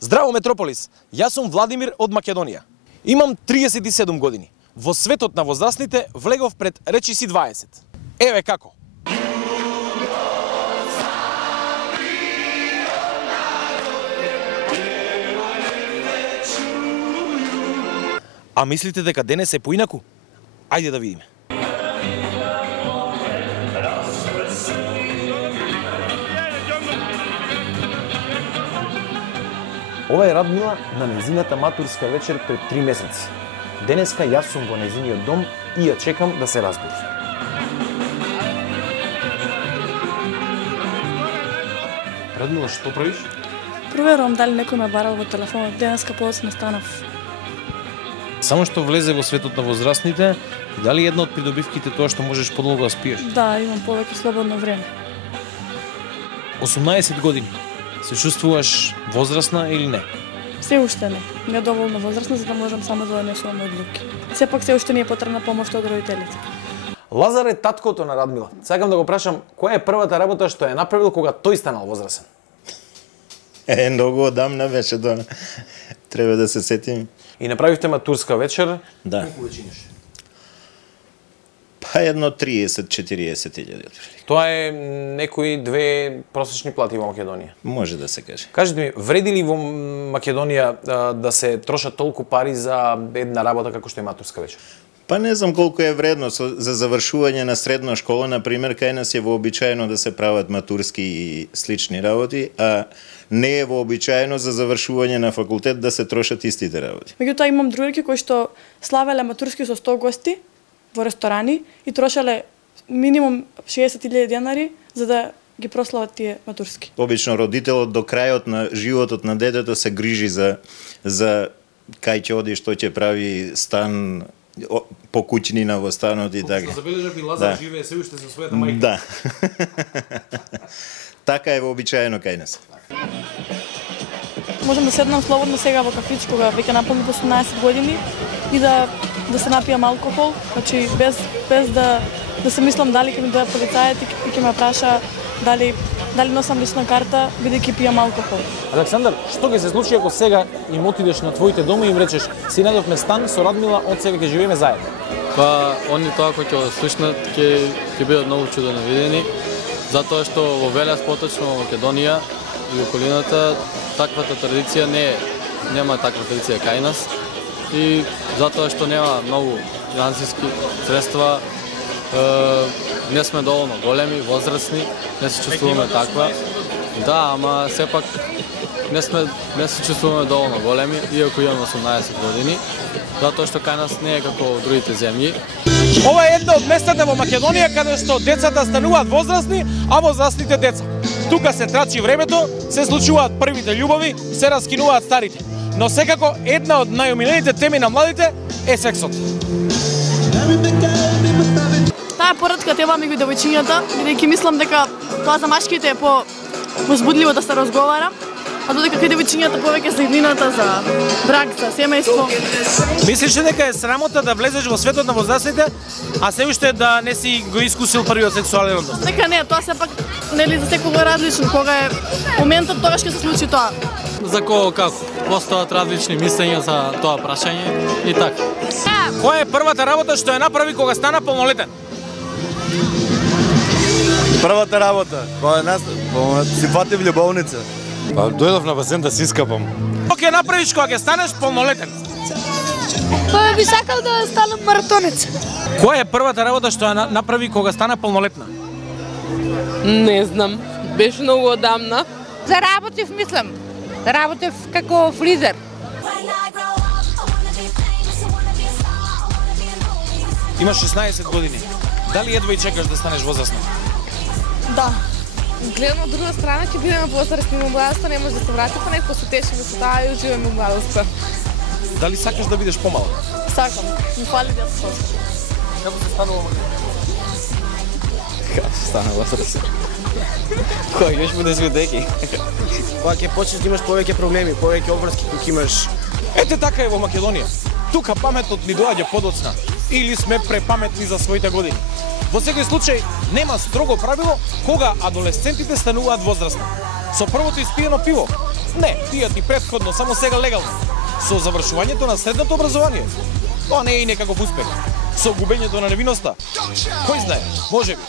Здраво Метрополис, јас сум Владимир од Македонија. Имам 37 години. Во светот на возрастните влегов пред речиси 20. Еве како. А мислите дека денес е поинаку? Ајде да видиме. Ова е Радмила на незината матурска вечер пред 3 месеци. Денеска јас сум во незиниот дом и ја чекам да се разбуди. Радмила, што правиш? Проверувам дали некој ме барал во телефонот. Денеска подоцна станав. Само што влезе во светот на возрастните, и дали една од придобивките тоа што можеш подолго да спиеш? Да, имам повеќе слободно време. 18 години. Се чувствуваш возрастна или не? Се уште не. Недоволно возрастна за да можам само да донесувам одлуки. Сепак се уште ни е потребна помош од родителите. Лазар е таткото на Радмила. Сакам да го прашам, која е првата работа што е направил кога тој станал возрастен? Многу одамна беше тоа. Треба да се сетим. И направивте матурска вечер. Да. Колку веќе имаш? Па едно 30-40 илјади. Тоа е некои две просечни плати во Македонија. Може да се каже. Кажете ми, вреди ли во Македонија да се трошат толку пари за една работа како што е матурска вечер? Па не знам колку е вредно за завршување на средна школа, например, кај нас е вообичаено да се прават матурски и слични работи, а не е вообичаено за завршување на факултет да се трошат истите работи. Меѓутоа имам другарки кои што славеле матурски со 100 гости во ресторани и трошеле минимум 60.000 денари за да ги прослават тие матурски. Обично родителот до крајот на животот на детето се грижи за кај ќе оди, што ќе прави, стан, по куќнина во станот и така. Забележав и Лазар живее се уште со својата мајка. Да. Така е вообичаено кај нас. Можам да седнам слободно сега во кафич кога веќе наполнив 18 години и да се напијам алкохол, значи без да се мислам дали ќе ми дојде полицајот и ќе ме праша дали носам лична карта бидејќи пијам алкохол. Александар, што ќе се случи ако сега им отидеш на твоите дома и им речеш си најдовме стан со Радмила, од сега ќе живееме заедно? Па, они тоа кои ќе слушнат ќе бидат многу чудено видени, затоа што во Велес, поточно во Македонија и околината, таквата традиција нема таква традиција кај нас и затоа што нема многу финансиски средства, не сме доволно големи, возрастни, не се чувствуваме таква. Да, ама сепак не се чувствуваме доволно големи, иако имаме 18 години, затоа што кај нас не е како во другите земји. Ова е една од местата во Македонија каде што децата стануваат возрастни, а возрастните деца. Тука се трачи времето, се случуваат првите љубови, се раскинуваат старите. Но секако една од најомилените теми на младите е сексот. Таа поратка тема меѓу девојчињата, бидејќи мислам дека тоа за машките е возбудливо да се разговара, а додека кај девојчињата повеќе за иднината, за брак, за семејство. Мислиш ли дека е срамота да влезеш во светот на возрастните, а се уште да не си го искусил првиот сексуален однос? Дека не, тоа сепак нели за секого различно, кога е моментот тогаш ќе се случи тоа. За кого како? Постојат различни мислења за тоа прашање и така. Која е првата работа што ја направи кога стана полнолетен? Првата работа, кога си фатив љубовница. Па дојдов на басен да си искапам. Што ќе направиш кога ќе станеш полнолетен? Па би сакал да станам маратонец. Која е првата работа што ја направи кога стана полнолетна? Не знам, беше многу одамна. Заработив, мислам. Работев како фризер. Имаш 16 години. Дали едва и чекаш да станеш возрастна? Да. Гледам од друга страна, ќе бидеме возрастни, но младоста не може да се врати, па некако се тешиме со таа и уживаме младоста. Дали сакаш да бидеш помалка? Сакам. Ми фали да се способам. Како се станува Како се стана возрастен? Кога ќе будеш дискотеки? Кога ќе почнеш да имаш повеќе проблеми, повеќе обврски кои имаш. Ете така е во Македонија. Тука паметот ни доаѓа подоцна. Или сме препаметни за своите години. Во секој случај нема строго правило кога адолесцентите стануваат возрастни. Со првото испиено пиво, Не, пијат и претходно, само сега легално. Со завршувањето на средното образование. Тоа не е и некаков успех. Со губењето на невиноста. Кој знае, можеби.